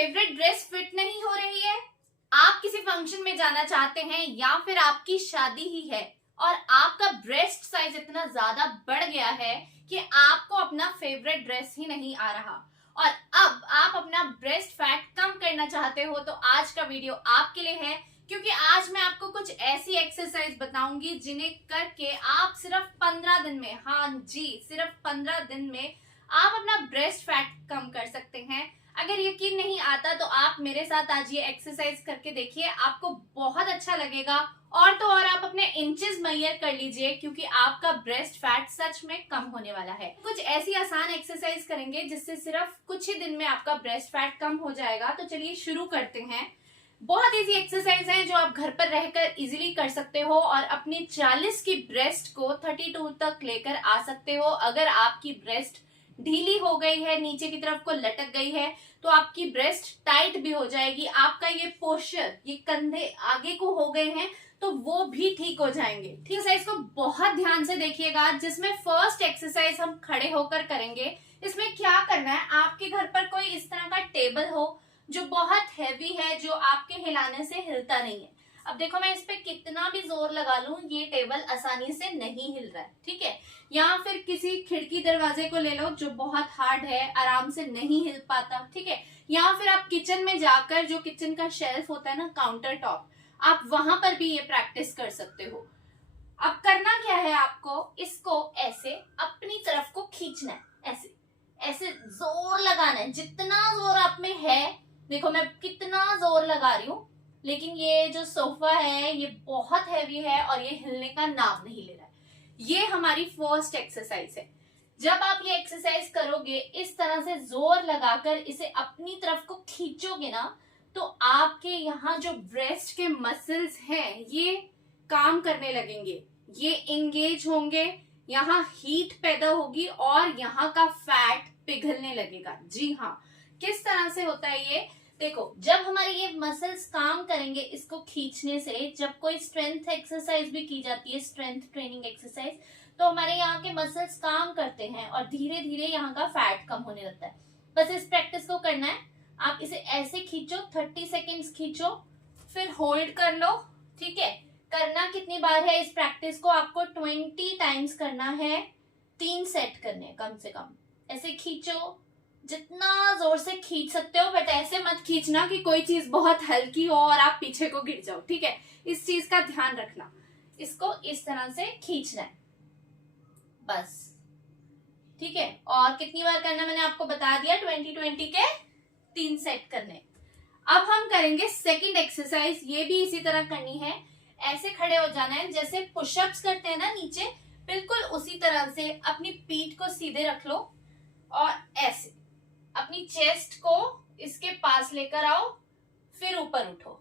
Favourite dress fit नहीं हो रही है, आप किसी फंक्शन में जाना चाहते हैं या फिर आपकी शादी ही है और आपका ब्रेस्ट साइज इतना ज्यादा बढ़ गया है कि आपको अपना फेवरेट ड्रेस ही नहीं आ रहा और अब आप अपना ब्रेस्ट फैट कम करना चाहते हो, तो आज का वीडियो आपके लिए है। क्योंकि आज मैं आपको कुछ ऐसी एक्सरसाइज बताऊंगी जिन्हें करके आप सिर्फ 15 दिन में, हाँ जी, सिर्फ 15 दिन में आप अपना ब्रेस्ट फैट कम कर सकते हैं। अगर यकीन नहीं आता तो आप मेरे साथ आज ये एक्सरसाइज करके देखिए, आपको बहुत अच्छा लगेगा। और तो और आप अपने इंचेस मेजर कर लीजिए क्योंकि आपका ब्रेस्ट फैट सच में कम होने वाला है। कुछ ऐसी आसान एक्सरसाइज करेंगे जिससे सिर्फ कुछ ही दिन में आपका ब्रेस्ट फैट कम हो जाएगा। तो चलिए शुरू करते हैं। बहुत इजी एक्सरसाइज है जो आप घर पर रहकर इजीली कर सकते हो और अपनी 40 की ब्रेस्ट को 32 तक लेकर आ सकते हो। अगर आपकी ब्रेस्ट ढीली हो गई है, नीचे की तरफ को लटक गई है, तो आपकी ब्रेस्ट टाइट भी हो जाएगी। आपका ये पोस्चर, ये कंधे आगे को हो गए हैं तो वो भी ठीक हो जाएंगे। ठीक है, इसको बहुत ध्यान से देखिएगा। जिसमें फर्स्ट एक्सरसाइज हम खड़े होकर करेंगे। इसमें क्या करना है, आपके घर पर कोई इस तरह का टेबल हो जो बहुत हैवी है, जो आपके हिलाने से हिलता नहीं है। अब देखो मैं इस पे कितना भी जोर लगा लूं, ये टेबल आसानी से नहीं हिल रहा है। ठीक है, या फिर किसी खिड़की दरवाजे को ले लो जो बहुत हार्ड है, आराम से नहीं हिल पाता। ठीक है, या फिर आप किचन में जाकर, जो किचन का शेल्फ होता है ना, काउंटर टॉप, आप वहां पर भी ये प्रैक्टिस कर सकते हो। अब करना क्या है, आपको इसको ऐसे अपनी तरफ को खींचना है, ऐसे ऐसे जोर लगाना है, जितना जोर आप में है। देखो मैं कितना जोर लगा रही हूँ, लेकिन ये जो सोफा है ये बहुत हैवी है और ये हिलने का नाम नहीं ले रहा है। ये हमारी फर्स्ट एक्सरसाइज है। जब आप ये एक्सरसाइज करोगे, इस तरह से जोर लगाकर इसे अपनी तरफ को खींचोगे ना, तो आपके यहाँ जो ब्रेस्ट के मसल्स हैं ये काम करने लगेंगे, ये एंगेज होंगे, यहाँ हीट पैदा होगी और यहाँ का फैट पिघलने लगेगा। जी हाँ, किस तरह से होता है ये देखो। जब हमारे ये मसल्स काम करेंगे इसको खींचने से, जब कोई स्ट्रेंथ एक्सरसाइज भी की जाती है, स्ट्रेंथ ट्रेनिंग एक्सरसाइज, तो हमारे यहाँ के मसल्स काम करते हैं और धीरे धीरे यहाँ का फैट कम होने लगता है। बस इस प्रैक्टिस को करना है। आप इसे ऐसे खींचो, 30 सेकेंड्स खींचो, फिर होल्ड कर लो। ठीक है, करना कितनी बार है इस प्रैक्टिस को, आपको 20 टाइम्स करना है, 3 सेट करने कम से कम। ऐसे खींचो, जितना जोर से खींच सकते हो, बट ऐसे मत खींचना कि कोई चीज बहुत हल्की हो और आप पीछे को गिर जाओ। ठीक है, इस चीज का ध्यान रखना। इसको इस तरह से खींचना है बस। ठीक है, और कितनी बार करना मैंने आपको बता दिया, 20 के 3 सेट करने। अब हम करेंगे सेकंड एक्सरसाइज। ये भी इसी तरह करनी है। ऐसे खड़े हो जाना है, जैसे पुशअप्स करते हैं ना नीचे, बिल्कुल उसी तरह से अपनी पीठ को सीधे रख लो और ऐसे अपनी चेस्ट को इसके पास लेकर आओ, फिर ऊपर उठो।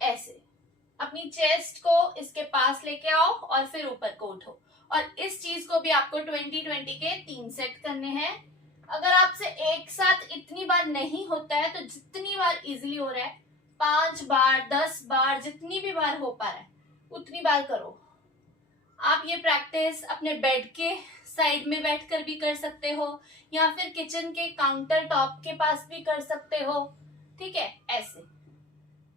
ऐसे अपनी चेस्ट को इसके पास लेके आओ और फिर ऊपर को उठो। और इस चीज को भी आपको 20 के 3 सेट करने हैं। अगर आपसे एक साथ इतनी बार नहीं होता है तो जितनी बार इजीली हो रहा है, 5 बार 10 बार, जितनी भी बार हो पा रहा है उतनी बार करो। आप ये प्रैक्टिस अपने बेड के साइड में बैठकर भी कर सकते हो या फिर किचन के काउंटर टॉप के पास भी कर सकते हो। ठीक है, ऐसे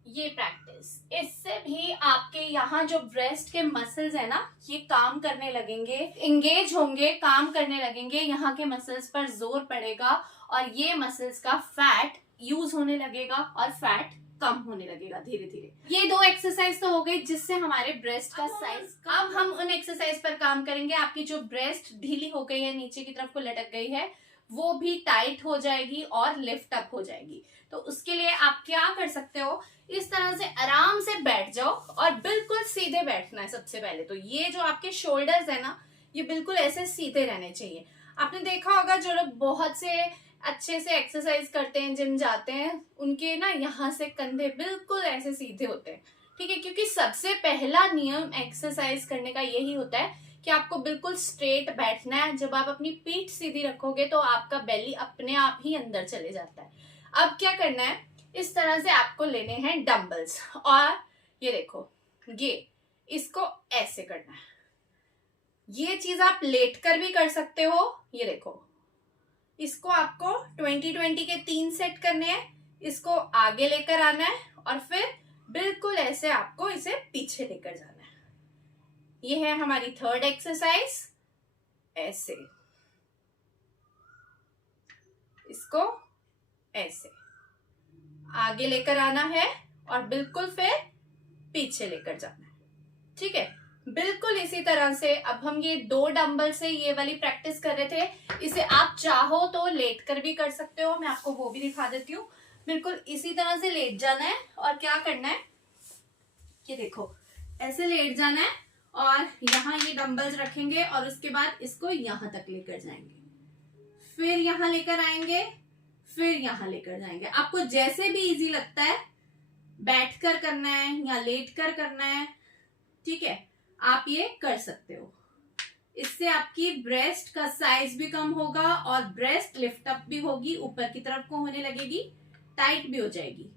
ये प्रैक्टिस, इससे भी आपके यहाँ जो ब्रेस्ट के मसल्स है ना, ये काम करने लगेंगे, एंगेज होंगे, काम करने लगेंगे। यहाँ के मसल्स पर जोर पड़ेगा और ये मसल्स का फैट यूज होने लगेगा और फैट कम होने लगेगा धीरे धीरे। ये 2 एक्सरसाइज तो हो गई जिससे हमारे ब्रेस्ट का साइज। अब हम उन एक्सरसाइज पर काम करेंगे। आपकी जो ब्रेस्ट ढीली हो गई है, नीचे की तरफ को लटक गई है, वो भी टाइट हो जाएगी और लिफ्ट अप हो जाएगी। तो उसके लिए आप क्या कर सकते हो, इस तरह से आराम से बैठ जाओ और बिल्कुल सीधे बैठना है। सबसे पहले तो ये जो आपके शोल्डर्स है ना, ये बिल्कुल ऐसे सीधे रहने चाहिए। आपने देखा होगा जो लोग बहुत से अच्छे से एक्सरसाइज करते हैं, जिम जाते हैं, उनके ना यहाँ से कंधे बिल्कुल ऐसे सीधे होते हैं। ठीक है, क्योंकि सबसे पहला नियम एक्सरसाइज करने का यही होता है कि आपको बिल्कुल स्ट्रेट बैठना है। जब आप अपनी पीठ सीधी रखोगे तो आपका बेली अपने आप ही अंदर चले जाता है। अब क्या करना है, इस तरह से आपको लेने हैं डंबल्स और ये देखो, ये इसको ऐसे करना है। ये चीज आप लेट कर भी कर सकते हो। ये देखो, इसको आपको 20-20 के 3 सेट करने हैं। इसको आगे लेकर आना है और फिर बिल्कुल ऐसे आपको इसे पीछे लेकर जाना है। ये है हमारी थर्ड एक्सरसाइज। ऐसे इसको ऐसे आगे लेकर आना है और बिल्कुल फिर पीछे लेकर जाना है। ठीक है, बिल्कुल इसी तरह से। अब हम ये 2 डंबल से ये वाली प्रैक्टिस कर रहे थे। इसे आप चाहो तो लेट कर भी कर सकते हो, मैं आपको वो भी दिखा देती हूँ। बिल्कुल इसी तरह से लेट जाना है और क्या करना है, ये देखो ऐसे लेट जाना है और यहाँ ये डंबल्स रखेंगे और उसके बाद इसको यहां तक लेकर जाएंगे, फिर यहां लेकर आएंगे, फिर यहां लेकर जाएंगे। आपको जैसे भी इजी लगता है, बैठकर करना है या लेटकर करना है, ठीक है, आप ये कर सकते हो। इससे आपकी ब्रेस्ट का साइज भी कम होगा और ब्रेस्ट लिफ्ट अप भी होगी, ऊपर की तरफ को होने लगेगी, टाइट भी हो जाएगी।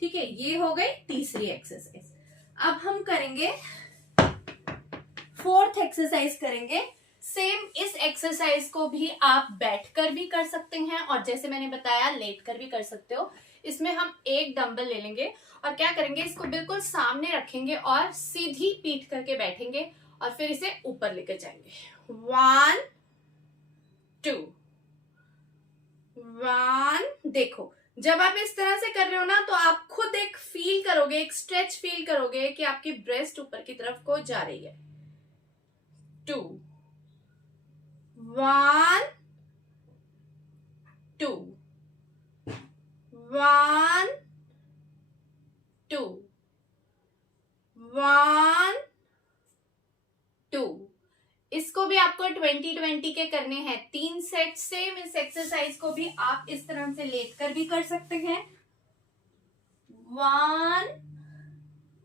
ठीक है, ये हो गई तीसरी एक्सरसाइज। अब हम करेंगे फोर्थ एक्सरसाइज करेंगे। सेम इस एक्सरसाइज को भी आप बैठकर भी कर सकते हैं और जैसे मैंने बताया लेटकर भी कर सकते हो। इसमें हम एक डंबल ले लेंगे और क्या करेंगे, इसको बिल्कुल सामने रखेंगे और सीधी पीठ करके बैठेंगे और फिर इसे ऊपर लेकर जाएंगे। 1 2 1। देखो जब आप इस तरह से कर रहे हो ना, तो आप खुद एक फील करोगे, एक स्ट्रेच फील करोगे कि आपकी ब्रेस्ट ऊपर की तरफ को जा रही है। 2 1 2 1 2 1 2। इसको भी आपको 20-20 के करने हैं 3 सेट। सेम इस एक्सरसाइज को भी आप इस तरह से लेटकर भी कर सकते हैं। 1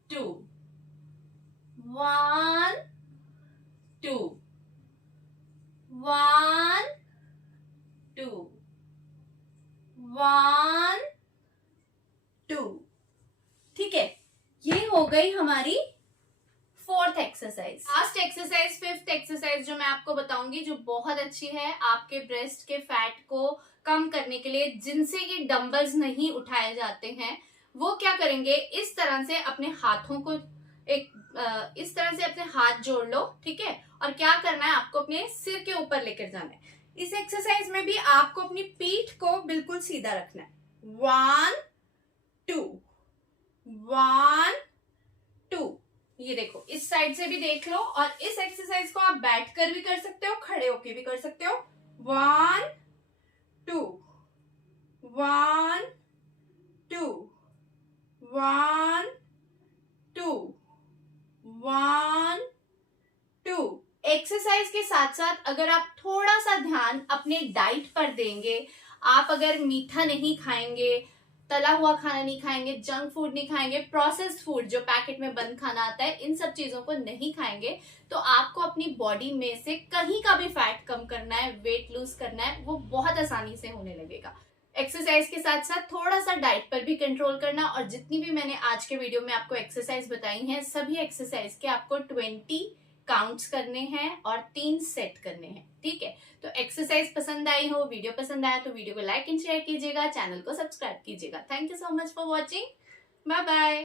2 1 2 1 2 1 2। ठीक है, ये हो गई हमारी fourth exercise. Last exercise, fifth exercise जो मैं आपको बताऊंगी, जो बहुत अच्छी है आपके ब्रेस्ट के फैट को कम करने के लिए, जिनसे ये डंबल्स नहीं उठाए जाते हैं। वो क्या करेंगे, इस तरह से अपने हाथों को इस तरह से अपने हाथ जोड़ लो, ठीक है, और क्या करना है, आपको अपने सिर के ऊपर लेकर जाना है। इस एक्सरसाइज में भी आपको अपनी पीठ को बिल्कुल सीधा रखना है। 1 2 1 2। ये देखो, इस साइड से भी देख लो। और इस एक्सरसाइज को आप बैठकर भी कर सकते हो, खड़े होके भी कर सकते हो। 1 2 1 2 1 2 1 2। एक्सरसाइज के साथ साथ अगर आप थोड़ा सा ध्यान अपने डाइट पर देंगे, आप अगर मीठा नहीं खाएंगे, तला हुआ खाना नहीं खाएंगे, जंक फूड नहीं खाएंगे, प्रोसेस्ड फूड जो पैकेट में बंद खाना आता है, इन सब चीजों को नहीं खाएंगे, तो आपको अपनी बॉडी में से कहीं का भी फैट कम करना है, वेट लूज करना है, वो बहुत आसानी से होने लगेगा। एक्सरसाइज के साथ साथ थोड़ा सा डाइट पर भी कंट्रोल करना। और जितनी भी मैंने आज के वीडियो में आपको एक्सरसाइज बताई हैं, सभी एक्सरसाइज के आपको 20 काउंट्स करने हैं और 3 सेट करने हैं। ठीक है, तो एक्सरसाइज पसंद आई हो, वीडियो पसंद आया तो वीडियो को लाइक एंड शेयर कीजिएगा, चैनल को सब्सक्राइब कीजिएगा। Thank you so much for watching. Bye bye.